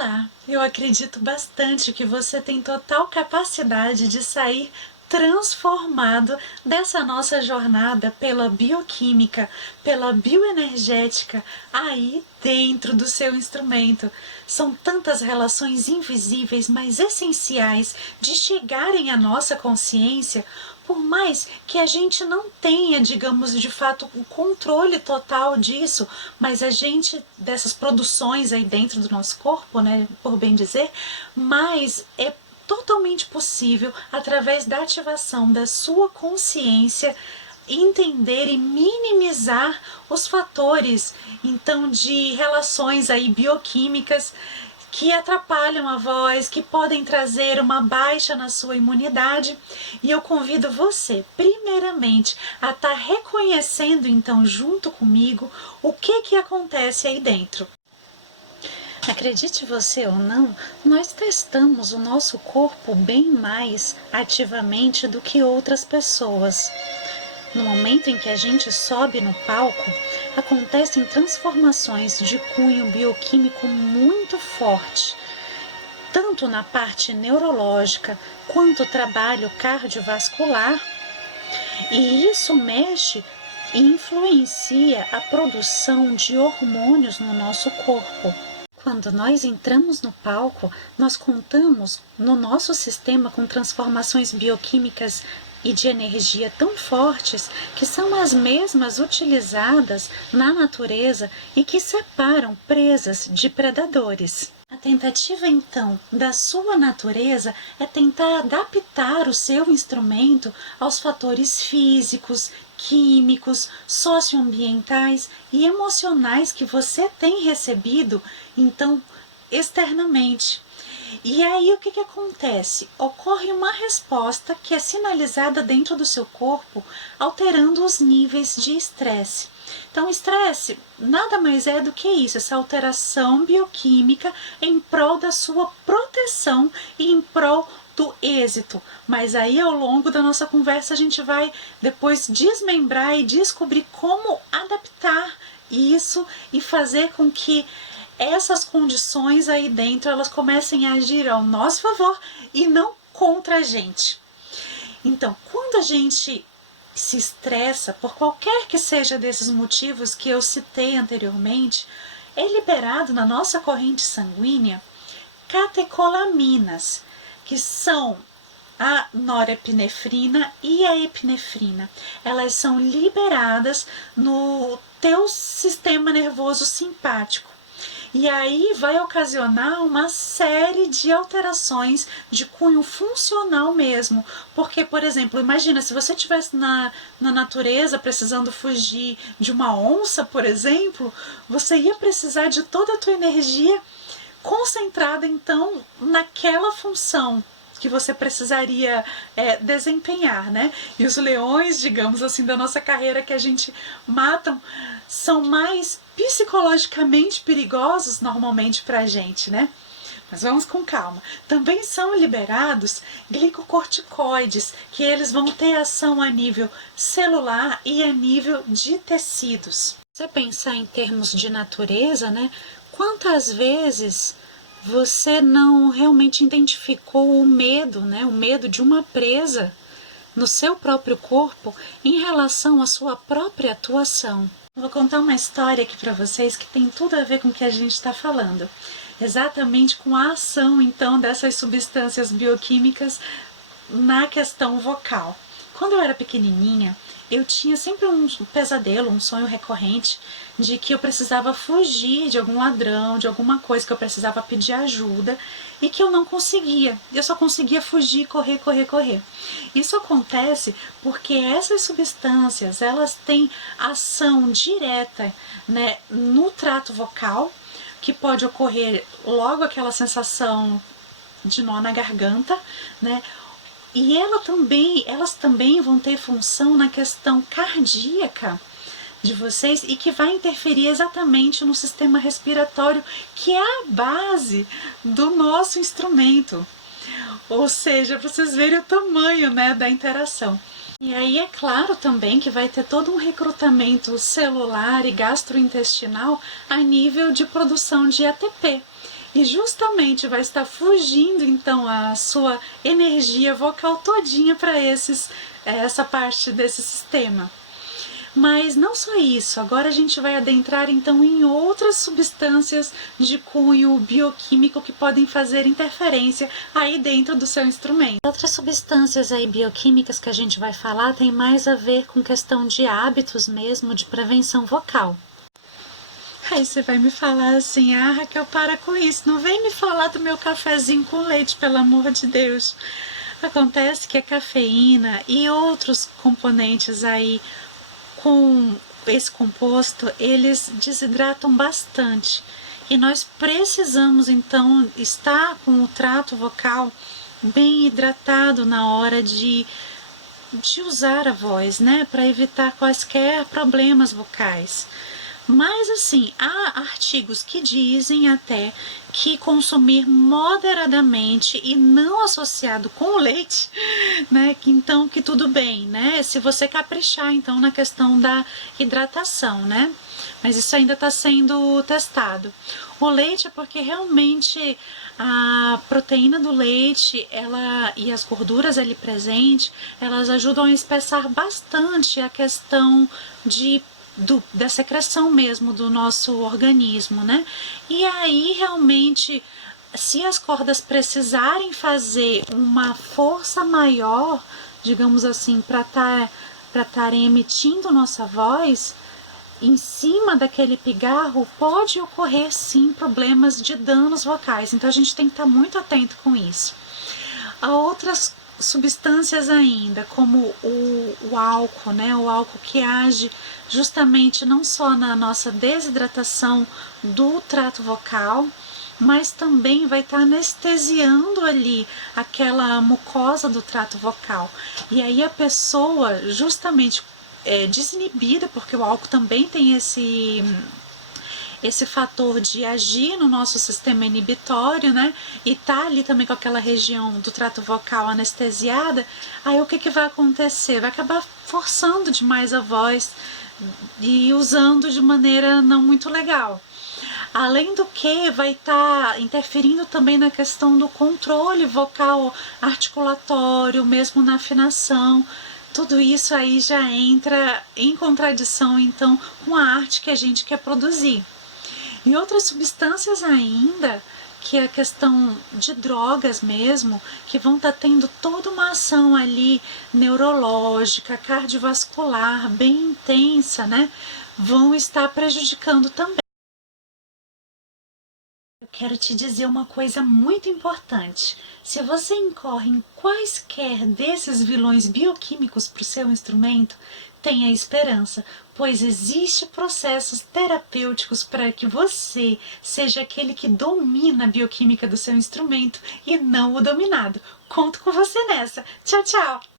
Olá, eu acredito bastante que você tem total capacidade de sair transformado dessa nossa jornada pela bioquímica, pela bioenergética, aí dentro do seu instrumento. São tantas relações invisíveis, mas essenciais de chegarem à nossa consciência, por mais que a gente não tenha, digamos, de fato, o controle total disso, mas a gente, dessas produções aí dentro do nosso corpo, né, por bem dizer, mas é totalmente possível, através da ativação da sua consciência, entender e minimizar os fatores, então, de relações aí bioquímicas que atrapalham a voz, que podem trazer uma baixa na sua imunidade. E eu convido você, primeiramente, a estar reconhecendo, então, junto comigo, o que acontece aí dentro. Acredite você ou não, nós testamos o nosso corpo bem mais ativamente do que outras pessoas. No momento em que a gente sobe no palco, acontecem transformações de cunho bioquímico muito forte, tanto na parte neurológica quanto trabalho cardiovascular, e isso mexe e influencia a produção de hormônios no nosso corpo. Quando nós entramos no palco, nós contamos no nosso sistema com transformações bioquímicas e de energia tão fortes que são as mesmas utilizadas na natureza e que separam presas de predadores. A tentativa, então, da sua natureza é tentar adaptar o seu instrumento aos fatores físicos, químicos, socioambientais e emocionais que você tem recebido, então, externamente. E aí o que acontece? Ocorre uma resposta que é sinalizada dentro do seu corpo, alterando os níveis de estresse. Então, estresse nada mais é do que isso, essa alteração bioquímica em prol da sua proteção e em prol do êxito. Mas aí, ao longo da nossa conversa, a gente vai depois desmembrar e descobrir como adaptar isso e fazer com que essas condições aí dentro, elas comecem a agir ao nosso favor e não contra a gente. Então, quando a gente se estressa, por qualquer que seja desses motivos que eu citei anteriormente, é liberado na nossa corrente sanguínea catecolaminas, que são a norepinefrina e a epinefrina. Elas são liberadas no teu sistema nervoso simpático. E aí vai ocasionar uma série de alterações de cunho funcional mesmo. Porque, por exemplo, imagina, se você estivesse na natureza precisando fugir de uma onça, por exemplo, você ia precisar de toda a tua energia concentrada, então, naquela função que você precisaria desempenhar, né? E os leões, digamos assim, da nossa carreira que a gente mata, são mais psicologicamente perigosos normalmente para a gente, né? Mas vamos com calma. Também são liberados glicocorticoides, que eles vão ter ação a nível celular e a nível de tecidos. Se você pensar em termos de natureza, né? Quantas vezes você não realmente identificou o medo, né? O medo de uma presa no seu próprio corpo em relação à sua própria atuação. Vou contar uma história aqui para vocês que tem tudo a ver com o que a gente está falando. Exatamente com a ação, então, dessas substâncias bioquímicas na questão vocal. Quando eu era pequenininha, eu tinha sempre um pesadelo, um sonho recorrente de que eu precisava fugir de algum ladrão, de alguma coisa, que eu precisava pedir ajuda e que eu não conseguia. Eu só conseguia fugir, correr, correr, correr. Isso acontece porque essas substâncias, elas têm ação direta, né, no trato vocal, que pode ocorrer logo aquela sensação de nó na garganta, né? E elas também vão ter função na questão cardíaca de vocês e que vai interferir exatamente no sistema respiratório, que é a base do nosso instrumento. Ou seja, para vocês verem o tamanho, né, da interação. E aí é claro também que vai ter todo um recrutamento celular e gastrointestinal a nível de produção de ATP. e justamente vai estar fugindo então a sua energia vocal todinha para essa parte desse sistema. Mas não só isso, agora a gente vai adentrar então em outras substâncias de cunho bioquímico que podem fazer interferência aí dentro do seu instrumento. Outras substâncias aí bioquímicas que a gente vai falar tem mais a ver com questão de hábitos mesmo, de prevenção vocal. Aí você vai me falar assim, Raquel, para com isso, não vem me falar do meu cafezinho com leite, pelo amor de Deus. Acontece que a cafeína e outros componentes aí com esse composto, eles desidratam bastante. E nós precisamos, então, estar com o trato vocal bem hidratado na hora de usar a voz, né? Para evitar quaisquer problemas vocais. Mas assim, há artigos que dizem até que consumir moderadamente e não associado com o leite, né, que tudo bem, né, se você caprichar então na questão da hidratação, né, mas isso ainda está sendo testado. O leite é porque realmente a proteína do leite, e as gorduras ali presentes, elas ajudam a espessar bastante a questão da secreção mesmo do nosso organismo, né? E aí realmente, se as cordas precisarem fazer uma força maior, digamos assim, para estarem emitindo nossa voz, em cima daquele pigarro, pode ocorrer sim problemas de danos vocais. Então a gente tem que estar muito atento com isso. Há outras substâncias ainda, como o álcool, né? O álcool que age justamente não só na nossa desidratação do trato vocal, mas também vai estar anestesiando ali aquela mucosa do trato vocal. E aí a pessoa justamente desinibida, porque o álcool também tem esse fator de agir no nosso sistema inibitório, né? E tá ali também com aquela região do trato vocal anestesiada, aí o que vai acontecer? Vai acabar forçando demais a voz e usando de maneira não muito legal. Além do que, vai estar interferindo também na questão do controle vocal articulatório, mesmo na afinação. Tudo isso aí já entra em contradição, então, com a arte que a gente quer produzir. E outras substâncias ainda, que é a questão de drogas mesmo, que vão estar tendo toda uma ação ali neurológica, cardiovascular, bem intensa, né? Vão estar prejudicando também. Eu quero te dizer uma coisa muito importante. Se você incorre em quaisquer desses vilões bioquímicos para o seu instrumento, tenha esperança, pois existem processos terapêuticos para que você seja aquele que domina a bioquímica do seu instrumento e não o dominado. Conto com você nessa. Tchau, tchau!